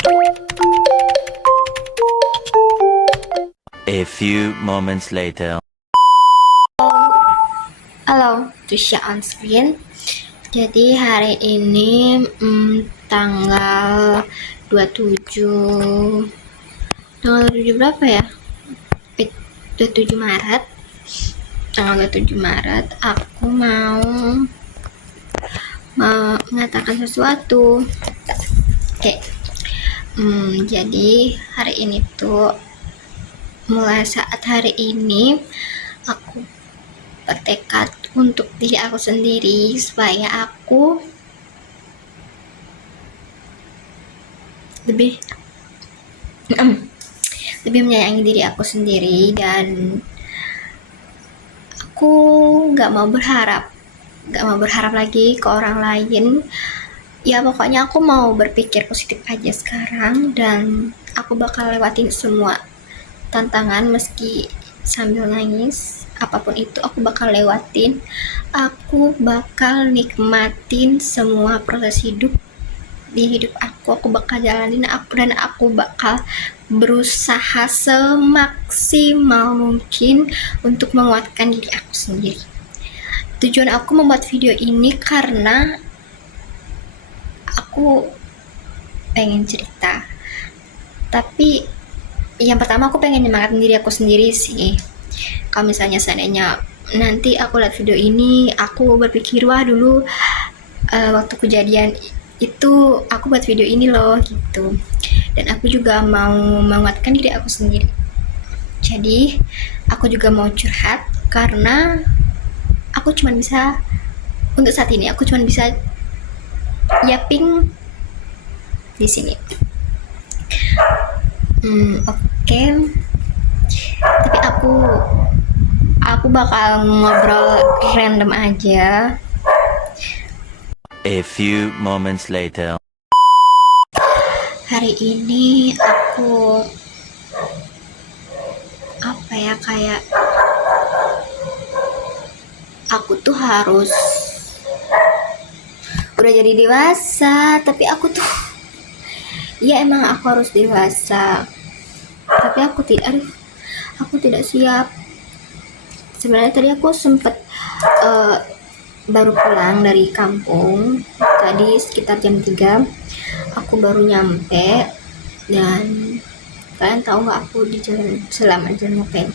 A few moments later. Halo, Tusha on screen. Jadi hari ini tanggal 27 berapa ya? 27 Maret. Tanggal 27 Maret aku mau mengatakan sesuatu. Oke. Jadi hari ini tuh mulai saat hari ini aku bertekad untuk diri aku sendiri supaya aku lebih menyayangi diri aku sendiri, dan aku nggak mau berharap lagi ke orang lain. Ya pokoknya aku mau berpikir positif aja sekarang, dan aku bakal lewatin semua tantangan meski sambil nangis. Apapun itu aku bakal lewatin. Aku bakal nikmatin semua proses hidup di hidup aku bakal jalanin dan aku bakal berusaha semaksimal mungkin untuk menguatkan diri aku sendiri. Tujuan aku membuat video ini karena aku pengen cerita, tapi yang pertama aku pengen nyemangatin diri aku sendiri sih. Kalau misalnya seandainya nanti aku lihat video ini, aku berpikir wah dulu waktu kejadian itu aku buat video ini loh gitu, dan aku juga mau menguatkan diri aku sendiri. Jadi aku juga mau curhat karena aku cuma bisa, untuk saat ini aku cuma bisa yapping di sini. Oke. Tapi aku bakal ngobrol random aja. A few moments later. Hari ini aku kayak aku tuh harus udah jadi dewasa, tapi aku tuh ya emang aku harus dewasa, tapi aku tidak siap. Sebenarnya tadi aku sempet baru pulang dari kampung tadi sekitar jam 3, aku baru nyampe, dan kalian tahu nggak, aku di jalan selama jalan ngapain?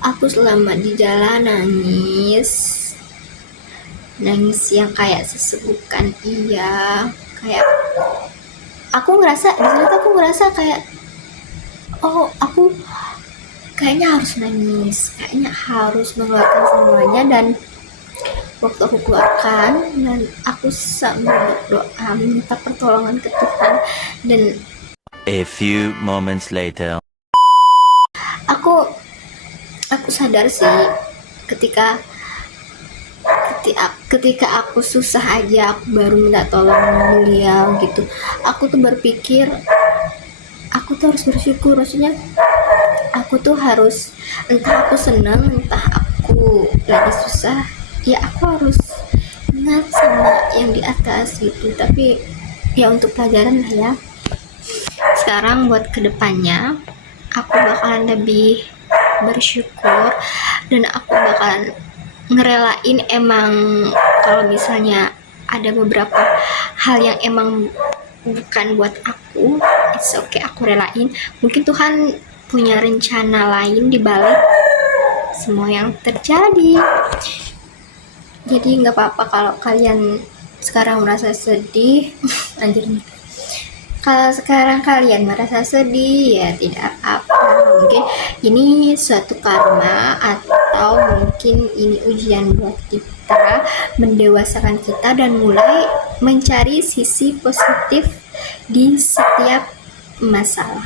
Aku selama di jalan nangis yang kayak sesegukan. Iya, kayak aku ngerasa di sana tuh aku ngerasa kayak oh aku kayaknya harus nangis, kayaknya harus mengeluarkan semuanya. Dan waktu aku keluarkan, dan aku sambil berdoa minta pertolongan ke Tuhan, dan A few moments later. aku sadar sih ketika aku susah aja aku baru minta tolong beliau gitu. Aku tuh berpikir aku tuh harus bersyukur, maksudnya aku tuh harus, entah aku senang entah aku lagi susah, ya aku harus ingat sama yang di atas gitu. Tapi ya untuk pelajaran lah ya. Sekarang buat kedepannya aku bakalan lebih bersyukur, dan aku bakalan ngerelain emang kalau misalnya ada beberapa hal yang emang bukan buat aku, it's okay, aku relain. Mungkin Tuhan punya rencana lain di balik semua yang terjadi. Jadi nggak apa-apa kalau kalian sekarang merasa sedih. Anjir, kalau sekarang kalian merasa sedih ya tidak apa, mungkin ini suatu karma, atau mungkin ini ujian buat kita mendewasakan kita dan mulai mencari sisi positif di setiap masalah.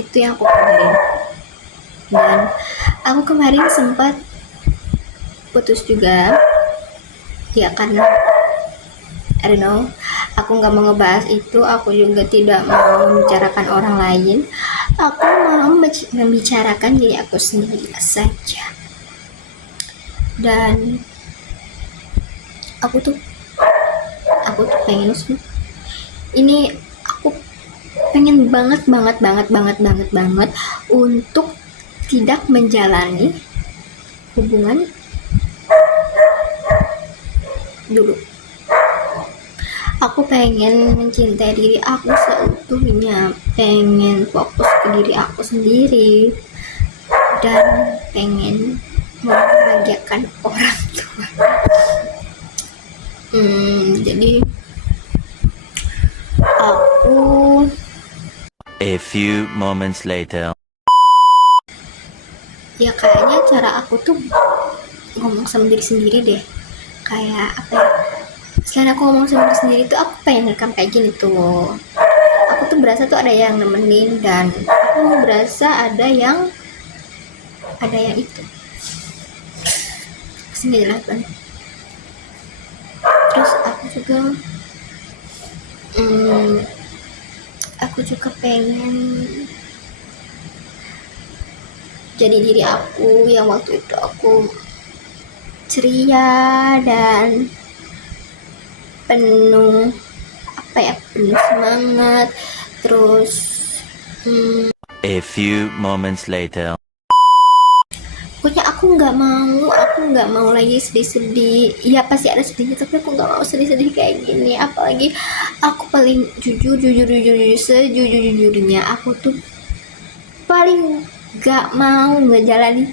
Itu yang aku kemarin, dan aku kemarin sempat putus juga ya, karena I don't know, aku nggak mau ngebahas itu. Aku juga tidak mau membicarakan orang lain. Aku mau membicarakan diri aku sendiri saja. Dan aku tuh pengen sih, ini pengen banget untuk tidak menjalani hubungan dulu. Aku pengen mencintai diri aku seutuhnya, pengen fokus ke diri aku sendiri, dan pengen membahagiakan orang tua. Jadi aku A few moments later. ya kayaknya cara aku tuh ngomong sama diri sendiri deh, kayak apa ya, selain aku ngomong sama diri sendiri tuh aku pengen rekam kayak gini tuh. Aku tuh berasa tuh ada yang nemenin, dan aku berasa ada yang itu pasti nggak jelas banget. Terus aku juga pengen jadi diri aku yang waktu itu aku ceria dan penuh semangat. Terus A few moments later. pokoknya aku nggak mau lagi sedih-sedih. Iya pasti ada sedihnya, tapi aku nggak mau sedih-sedih kayak gini. Apalagi aku paling sejujurnya aku tuh paling nggak mau ngejalanin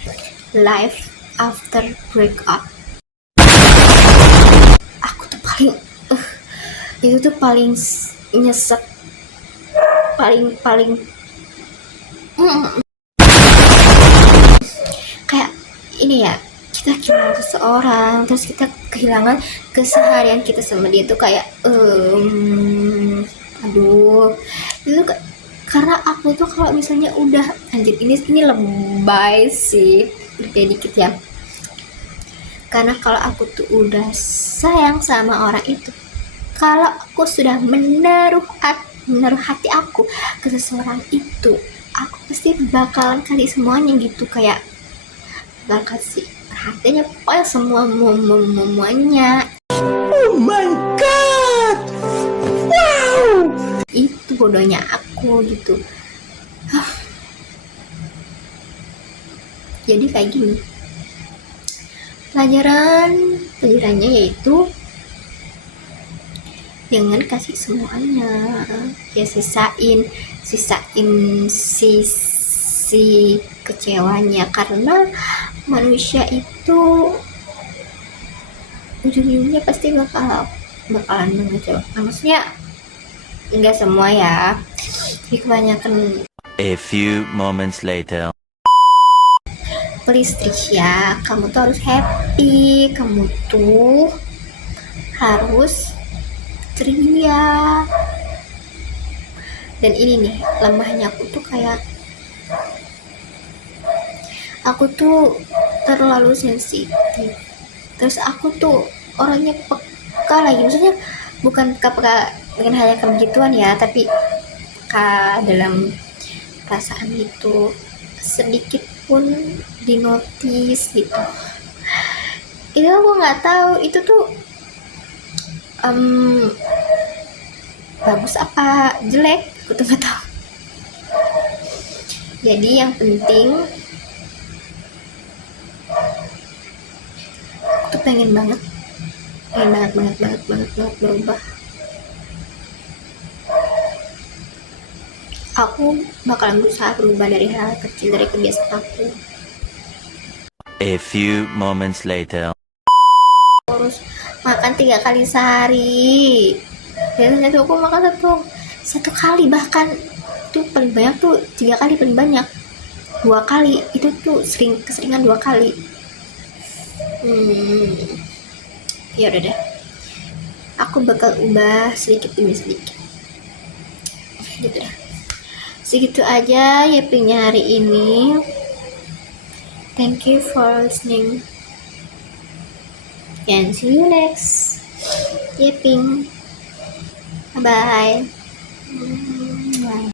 life after breakup. Aku tuh paling itu tuh paling nyesek, paling kayak ini ya, kita kehilangan seseorang, terus kita kehilangan keseharian kita sama dia tuh kayak aduh itu karena aku tuh kalau misalnya udah anjir, ini lebay sih, berbeda dikit ya, karena kalau aku tuh udah sayang sama orang itu, kalau aku sudah menaruh hati aku ke seseorang itu, aku pasti bakalan kasih semuanya gitu, kayak bakal kasih perhatiannya, pokoknya semuanya. Oh my god, wow, Itu bodohnya aku gitu. Jadi kayak gini, pelajarannya yaitu jangan kasih semuanya, ya sisain sisi kecewanya, karena manusia itu ujung-ujungnya pasti bakalan mengecewakan. Maksudnya enggak semua ya, tapi kebanyakan. A few moments later. Please Trisha, kamu tuh harus happy, kamu tuh harus ceria. Dan ini nih lemahnya aku tuh, kayak aku tuh terlalu sensitif, terus aku tuh orangnya peka lagi, maksudnya bukan peka dengan hal yang begituan ya, tapi peka dalam perasaan itu, sedikit pun dinotis gitu. Itu aku nggak tahu itu tuh bagus apa jelek, aku tuh nggak tahu. Jadi yang penting aku tuh pengen banget berubah. Aku bakalan berusaha berubah dari hal kecil, dari kebiasaan aku. A few moments later. Harus makan 3 kali sehari. Biasanya tuh aku makan satu kali, bahkan tuh paling banyak tuh 3 kali, paling banyak 2 kali. Itu tuh keseringan 2 kali. Ya udah deh. Aku bakal ubah sedikit demi sedikit. Gitu dah. Segitu aja Yepingnya hari ini. Thank you for listening and see you next Yeping. Bye bye.